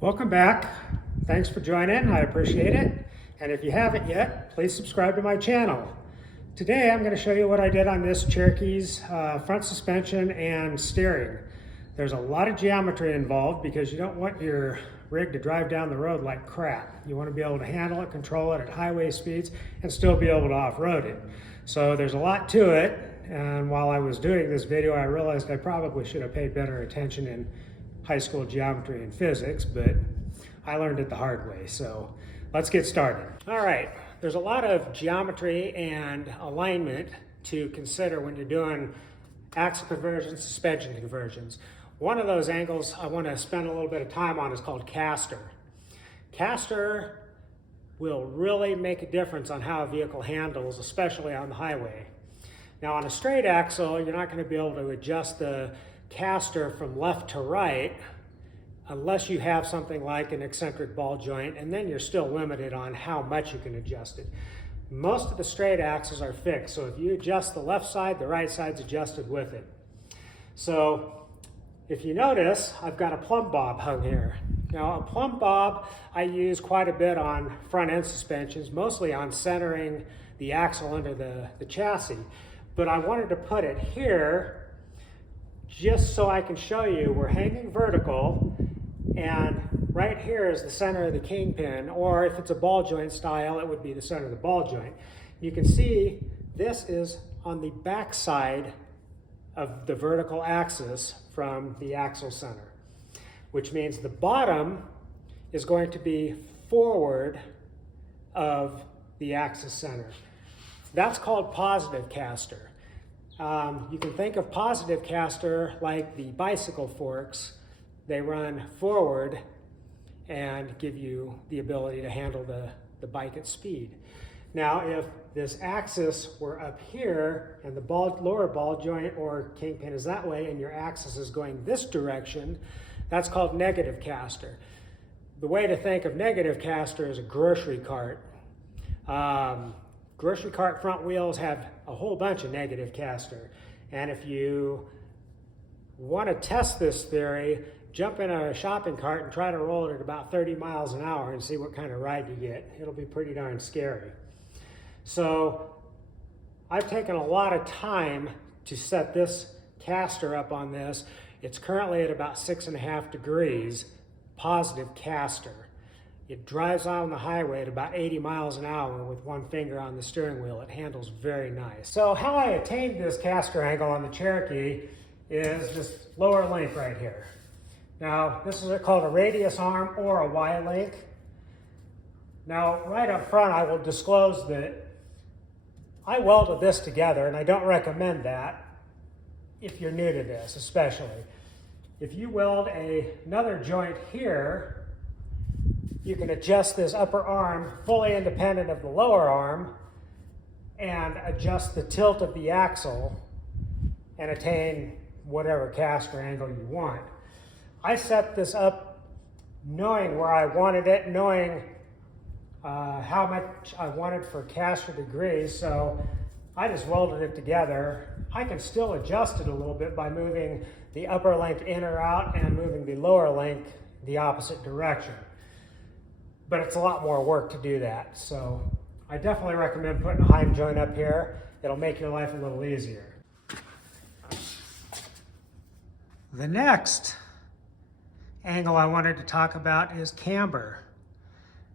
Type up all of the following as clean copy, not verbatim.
Welcome back. Thanks for joining. I appreciate it. And if you haven't yet, please subscribe to my channel. Today I'm going to show you what I did on this Cherokee's front suspension and steering. There's a lot of geometry involved because you don't want your rig to drive down the road like crap. You want to be able to handle it, control it at highway speeds, and still be able to off-road it. So there's a lot to it, and while I was doing this video I realized I probably should have paid better attention in high school geometry and physics, but I learned it the hard way, so let's get started. All right, there's a lot of geometry and alignment to consider when you're doing axle conversions, suspension conversions. One of those angles I want to spend a little bit of time on is called caster. Caster will really make a difference on how a vehicle handles, especially on the highway. Now on a straight axle, you're not going to be able to adjust the caster from left to right unless you have something like an eccentric ball joint, and then you're still limited on how much you can adjust it. Most of the straight axles are fixed, so if you adjust the left side, the right side's adjusted with it. So if you notice, I've got a plumb bob hung here. Now a plumb bob I use quite a bit on front end suspensions, mostly on centering the axle under the chassis. But I wanted to put it here just so I can show you we're hanging vertical, and right here is the center of the kingpin, or if it's a ball joint style, it would be the center of the ball joint. You can see this is on the back side of the vertical axis from the axle center, which means the bottom is going to be forward of the axis center. That's called positive caster. You can think of positive caster like the bicycle forks. They run forward and give you the ability to handle the bike at speed. Now, if this axis were up here and the lower ball joint or kingpin is that way and your axis is going this direction, that's called negative caster. The way to think of negative caster is a grocery cart. Grocery cart front wheels have a whole bunch of negative caster. And if you want to test this theory, jump in a shopping cart and try to roll it at about 30 miles an hour and see what kind of ride you get. It'll be pretty darn scary. So I've taken a lot of time to set this caster up on this. It's currently at about 6.5 degrees, positive caster. It drives on the highway at about 80 miles an hour with one finger on the steering wheel. It handles very nice. So how I attained this caster angle on the Cherokee is this lower link right here. Now, this is called a radius arm or a Y-link. Now, right up front, I will disclose that I welded this together, and I don't recommend that if you're new to this, especially. If you weld another joint here, you can adjust this upper arm fully independent of the lower arm and adjust the tilt of the axle and attain whatever caster angle you want. I set this up knowing where I wanted it, knowing how much I wanted for caster degrees, so I just welded it together. I can still adjust it a little bit by moving the upper link in or out and moving the lower link the opposite direction. But it's a lot more work to do that. So I definitely recommend putting a Heim joint up here. It'll make your life a little easier. The next angle I wanted to talk about is camber.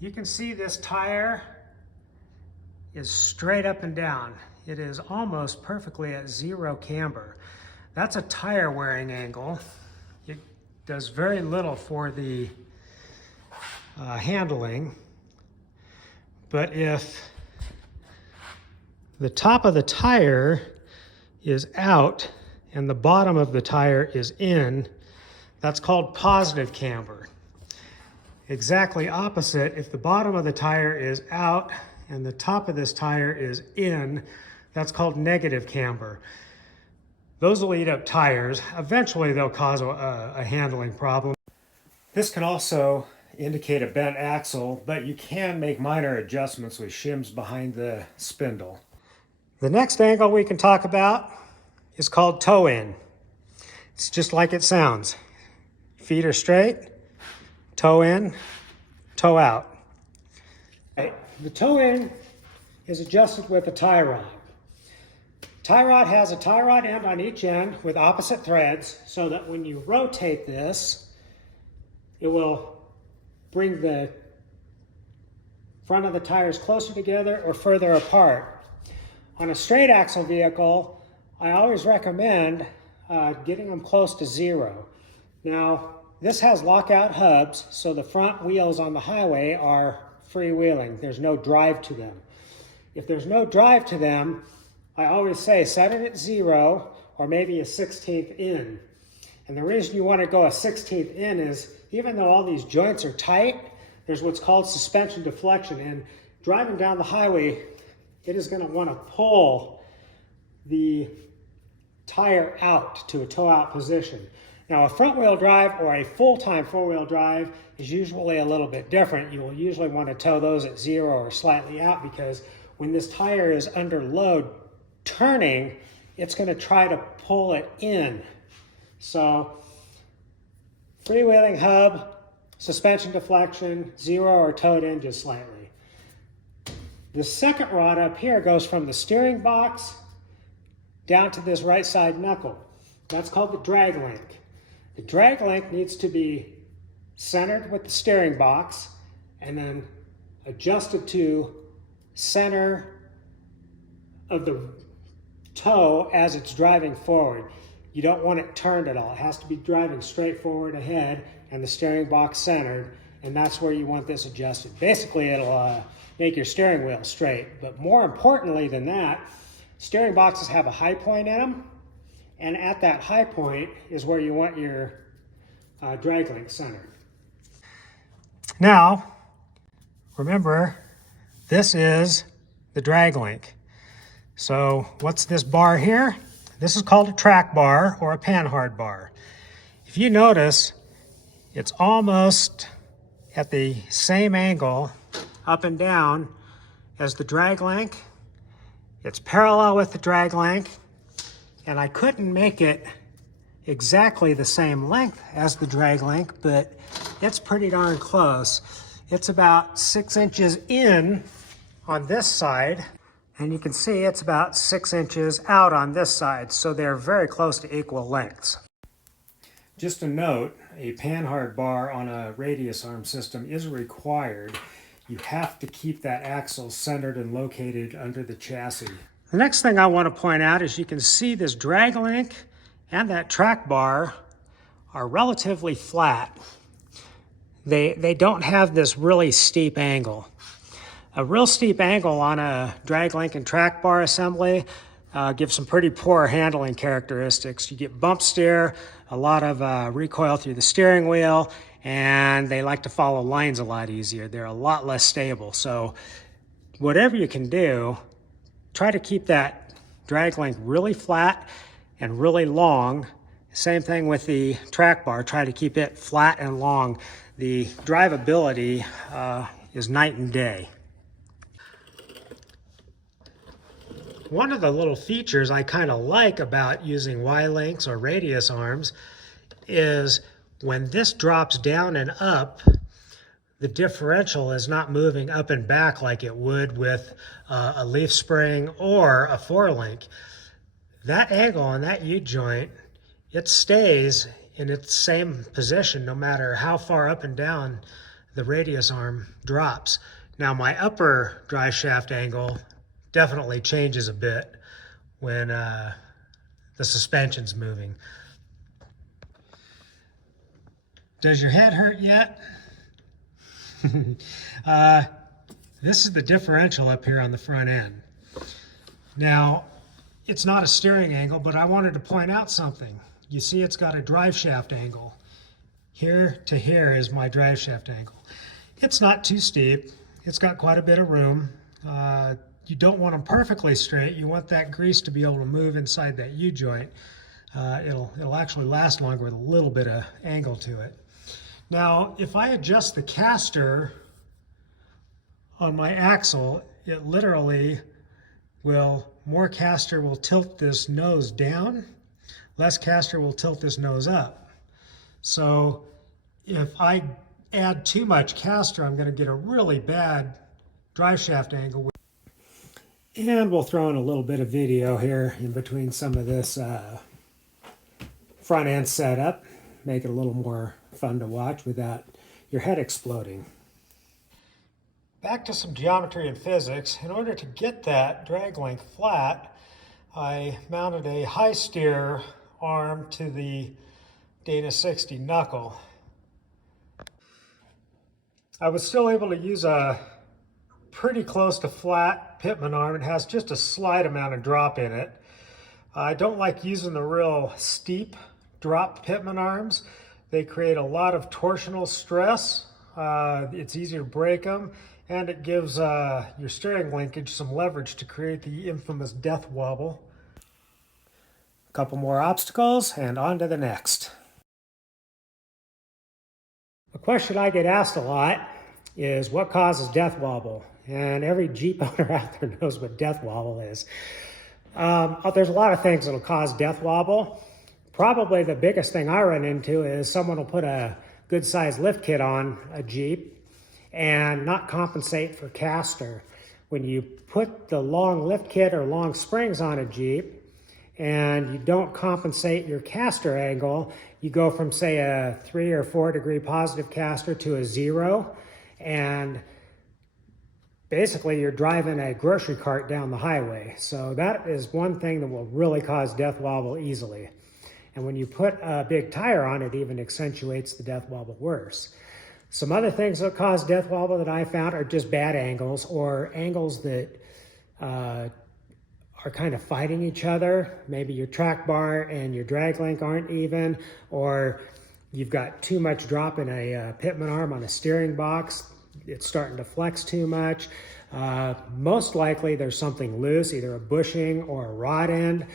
You can see this tire is straight up and down. It is almost perfectly at zero camber. That's a tire wearing angle. It does very little for the handling, but if the top of the tire is out and the bottom of the tire is in, that's called positive camber. Exactly opposite, if the bottom of the tire is out and the top of this tire is in, that's called negative camber. Those will eat up tires. Eventually they'll cause a handling problem. This can also indicate a bent axle, but you can make minor adjustments with shims behind the spindle. The next angle we can talk about is called toe in. It's just like it sounds. Feet are straight, toe in, toe out. Okay. The toe in is adjusted with a tie rod. Tie rod has a tie rod end on each end with opposite threads so that when you rotate this, it will bring the front of the tires closer together or further apart. On a straight axle vehicle, I always recommend getting them close to zero. Now, this has lockout hubs, so the front wheels on the highway are freewheeling. There's no drive to them. If there's no drive to them, I always say set it at 0 or maybe a 1/16 in. And the reason you want to go a 1/16 in is even though all these joints are tight, there's what's called suspension deflection. And driving down the highway, it is going to want to pull the tire out to a toe out position. Now a front wheel drive or a full-time four-wheel drive is usually a little bit different. You will usually want to tow those at 0 or slightly out because when this tire is under load turning, it's going to try to pull it in. So freewheeling hub, suspension deflection, 0 or towed in just slightly. The second rod up here goes from the steering box down to this right side knuckle. That's called the drag link. The drag link needs to be centered with the steering box and then adjusted to center of the toe as it's driving forward. You don't want it turned at all. It has to be driving straight forward ahead and the steering box centered, and that's where you want this adjusted. Basically, it'll make your steering wheel straight, but more importantly than that, steering boxes have a high point in them, and at that high point is where you want your drag link centered. Now, remember, this is the drag link. So what's this bar here? This is called a track bar or a panhard bar. If you notice, it's almost at the same angle up and down as the drag link. It's parallel with the drag link, and I couldn't make it exactly the same length as the drag link, but it's pretty darn close. It's about 6 inches in on this side, and you can see it's about 6 inches out on this side, so they're very close to equal lengths. Just a note, a panhard bar on a radius arm system is required. You have to keep that axle centered and located under the chassis. The next thing I want to point out is you can see this drag link and that track bar are relatively flat. They don't have this really steep angle. A real steep angle on a drag link and track bar assembly gives some pretty poor handling characteristics. You get bump steer, a lot of recoil through the steering wheel, and they like to follow lines a lot easier. They're a lot less stable. So whatever you can do, try to keep that drag link really flat and really long. Same thing with the track bar. Try to keep it flat and long. The drivability is night and day. One of the little features I kind of like about using Y-links or radius arms is when this drops down and up, the differential is not moving up and back like it would with a leaf spring or a 4-link. That angle on that U-joint, it stays in its same position no matter how far up and down the radius arm drops. Now my upper drive shaft angle definitely changes a bit when the suspension's moving. Does your head hurt yet? This is the differential up here on the front end. Now, it's not a steering angle, but I wanted to point out something. You see it's got a drive shaft angle. Here to here is my drive shaft angle. It's not too steep. It's got quite a bit of room. You don't want them perfectly straight. You want that grease to be able to move inside that U-joint. It'll actually last longer with a little bit of angle to it. Now, if I adjust the caster on my axle, it literally will, more caster will tilt this nose down, less caster will tilt this nose up. So if I add too much caster, I'm going to get a really bad drive shaft angle. And we'll throw in a little bit of video here in between some of this front end setup. Make it a little more fun to watch without your head exploding. Back to some geometry and physics. In order to get that drag length flat, I mounted a high steer arm to the Dana 60 knuckle. I was still able to use a pretty close to flat pitman arm. It has just a slight amount of drop in it. I don't like using the real steep drop pitman arms. They create a lot of torsional stress. It's easy to break them, and it gives your steering linkage some leverage to create the infamous death wobble. A couple more obstacles and on to the next. A question I get asked a lot is what causes death wobble? And every Jeep owner out there knows what death wobble is. There's a lot of things that'll cause death wobble. Probably the biggest thing I run into is someone will put a good sized lift kit on a Jeep and not compensate for caster. When you put the long lift kit or long springs on a Jeep and you don't compensate your caster angle, you go from say a 3 or 4 degree positive caster to a 0, and basically you're driving a grocery cart down the highway. So that is one thing that will really cause death wobble easily. And when you put a big tire on it, even accentuates the death wobble worse. Some other things that cause death wobble that I found are just bad angles, or angles that are kind of fighting each other. Maybe your track bar and your drag link aren't even, or you've got too much drop in a pitman arm on a steering box. It's starting to flex too much. Most likely there's something loose, either a bushing or a rod end.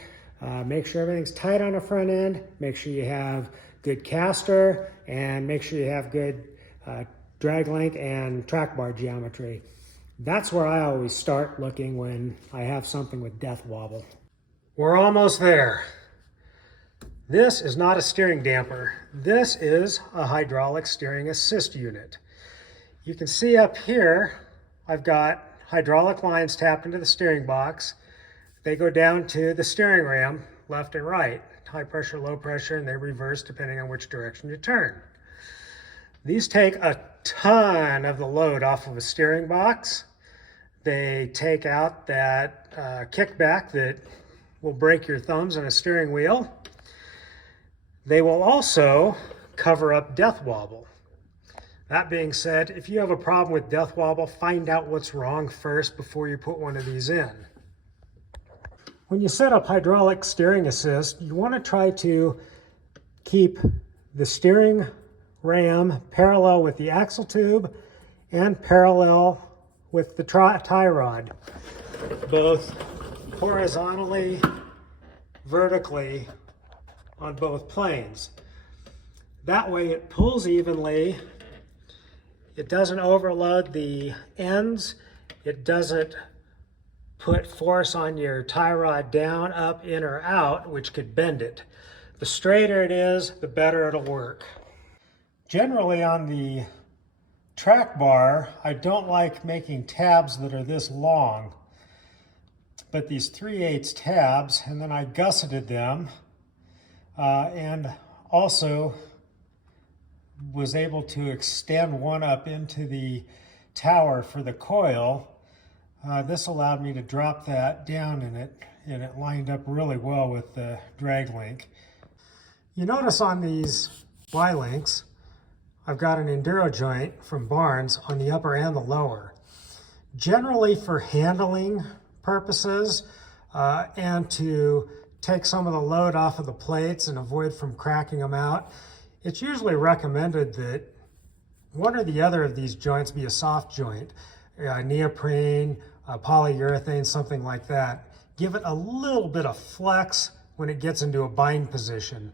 Make sure everything's tight on the front end. Make sure you have good caster, and make sure you have good drag link and track bar geometry. That's where I always start looking when I have something with death wobble. We're almost there. This is not a steering damper. This is a hydraulic steering assist unit. You can see up here, I've got hydraulic lines tapped into the steering box. They go down to the steering ram, left and right, high pressure, low pressure, and they reverse depending on which direction you turn. These take a ton of the load off of a steering box. They take out that kickback that will break your thumbs on a steering wheel. They will also cover up death wobble. That being said, if you have a problem with death wobble, find out what's wrong first before you put one of these in. When you set up hydraulic steering assist, you want to try to keep the steering ram parallel with the axle tube and parallel with the tie rod, both horizontally, vertically on both planes. That way it pulls evenly. It doesn't overload the ends. It doesn't put force on your tie rod down, up, in, or out, which could bend it. The straighter it is, the better it'll work. Generally on the track bar, I don't like making tabs that are this long, but these 3/8 tabs, and then I gusseted them, and also was able to extend one up into the tower for the coil. This allowed me to drop that down in it, and it lined up really well with the drag link. You notice on these Y-links, I've got an enduro joint from Barnes on the upper and the lower. Generally for handling purposes and to take some of the load off of the plates and avoid from cracking them out, it's usually recommended that one or the other of these joints be a soft joint, neoprene, polyurethane, something like that. Give it a little bit of flex when it gets into a bind position.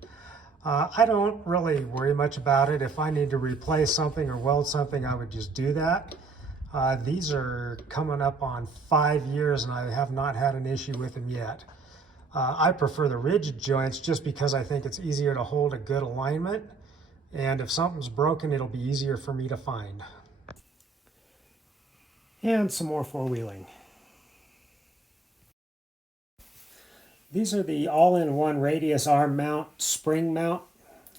I don't really worry much about it. If I need to replace something or weld something, I would just do that. These are coming up on 5 years and I have not had an issue with them yet. I prefer the rigid joints just because I think it's easier to hold a good alignment. And if something's broken, it'll be easier for me to find. And some more four-wheeling. These are the all-in-one radius arm mount, spring mount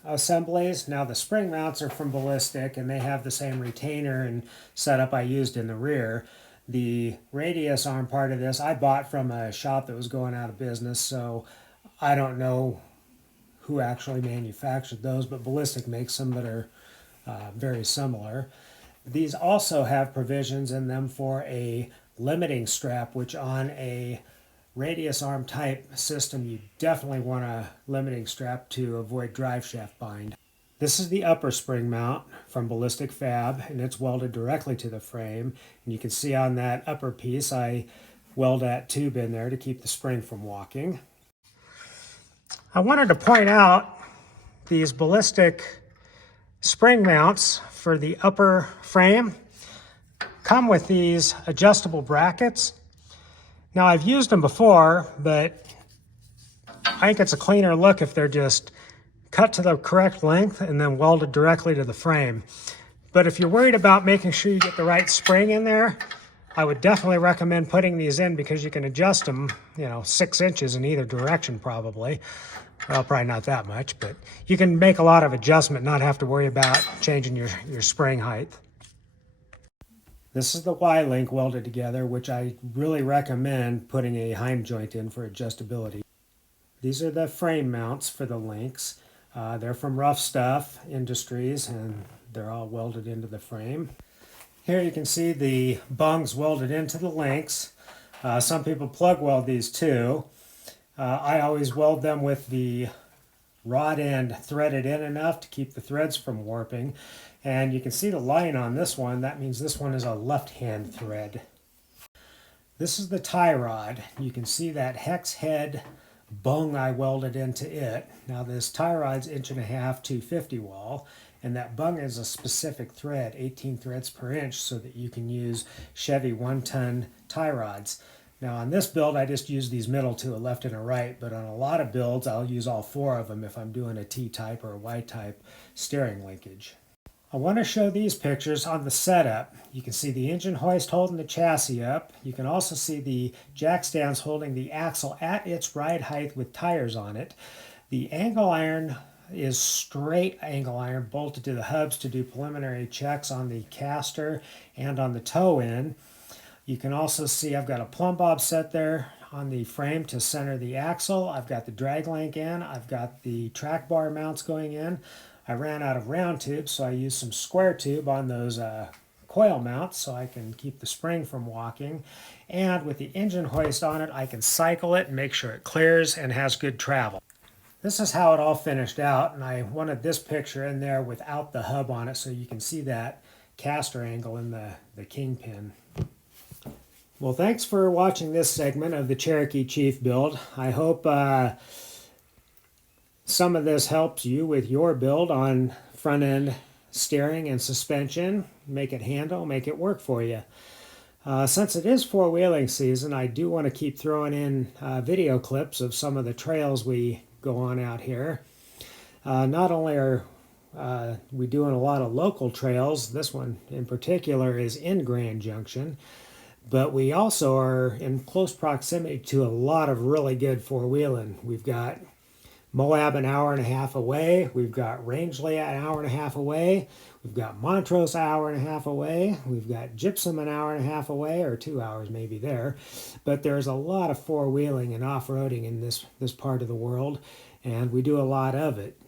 assemblies. Now the spring mounts are from Ballistic and they have the same retainer and setup I used in the rear. The radius arm part of this I bought from a shop that was going out of business, so I don't know who actually manufactured those, but Ballistic makes some that are very similar. These also have provisions in them for a limiting strap, which on a radius arm type system you definitely want a limiting strap to avoid drive shaft bind. This is the upper spring mount from Ballistic Fab, and it's welded directly to the frame. And you can see on that upper piece I weld that tube in there to keep the spring from walking. I wanted to point out these Ballistic spring mounts for the upper frame come with these adjustable brackets. Now I've used them before, but I think it's a cleaner look if they're just cut to the correct length and then welded directly to the frame. But if you're worried about making sure you get the right spring in there, I would definitely recommend putting these in because you can adjust them, 6 inches in either direction probably. Well, probably not that much, but you can make a lot of adjustment, not have to worry about changing your spring height. This is the Y-link welded together, which I really recommend putting a Heim joint in for adjustability. These are the frame mounts for the links. They're from Rough Stuff Industries, and they're all welded into the frame. Here you can see the bungs welded into the links. Some people plug weld these too. I always weld them with the rod end threaded in enough to keep the threads from warping. And you can see the line on this one. That means this one is a left-hand thread. This is the tie rod. You can see that hex head bung I welded into it. Now this tie rod's 1.5 inch 250 wall, and that bung is a specific thread, 18 threads per inch, so that you can use Chevy 1-ton tie rods. Now on this build I just use these middle two, a left and a right, but on a lot of builds I'll use all 4 of them if I'm doing a T-type or a Y-type steering linkage. I want to show these pictures on the setup. You can see the engine hoist holding the chassis up. You can also see the jack stands holding the axle at its ride height with tires on it. The angle iron is straight angle iron bolted to the hubs to do preliminary checks on the caster and on the toe end. You can also see I've got a plumb bob set there on the frame to center the axle. I've got the drag link in. I've got the track bar mounts going in. I ran out of round tubes, so I used some square tube on those coil mounts so I can keep the spring from walking. And with the engine hoist on it, I can cycle it and make sure it clears and has good travel. This is how it all finished out, and I wanted this picture in there without the hub on it so you can see that caster angle in the kingpin. Well, thanks for watching this segment of the Cherokee Chief build. I hope some of this helps you with your build on front end steering and suspension. Make it handle, make it work for you. Since it is four-wheeling season, I do want to keep throwing in video clips of some of the trails we go on out here. Not only are we doing a lot of local trails, this one in particular is in Grand Junction, but we also are in close proximity to a lot of really good four-wheeling. We've got Moab an hour and a half away. We've got Rangeley an hour and a half away. We've got Montrose an hour and a half away. We've got Gypsum an hour and a half away, or 2 hours maybe there. But there's a lot of four-wheeling and off-roading in this part of the world, and we do a lot of it.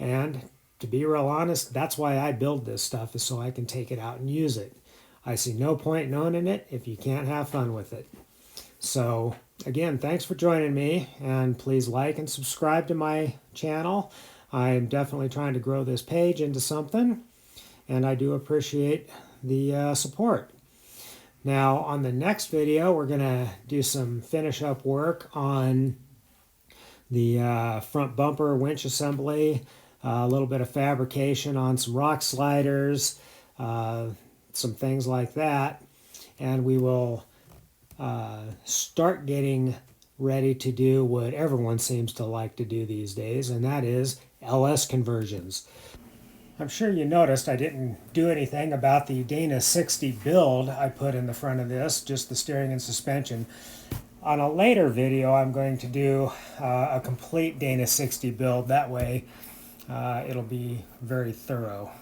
And to be real honest, that's why I build this stuff, is so I can take it out and use it. I see no point in owning it if you can't have fun with it. So again, thanks for joining me, and please like and subscribe to my channel. I'm definitely trying to grow this page into something, and I do appreciate the support. Now on the next video, we're going to do some finish up work on the front bumper winch assembly, a little bit of fabrication on some rock sliders, some things like that, and we will start getting ready to do what everyone seems to like to do these days, and that is LS conversions. I'm sure you noticed I didn't do anything about the Dana 60 build I put in the front of this, just the steering and suspension. On a later video, I'm going to do a complete Dana 60 build. That way, it'll be very thorough.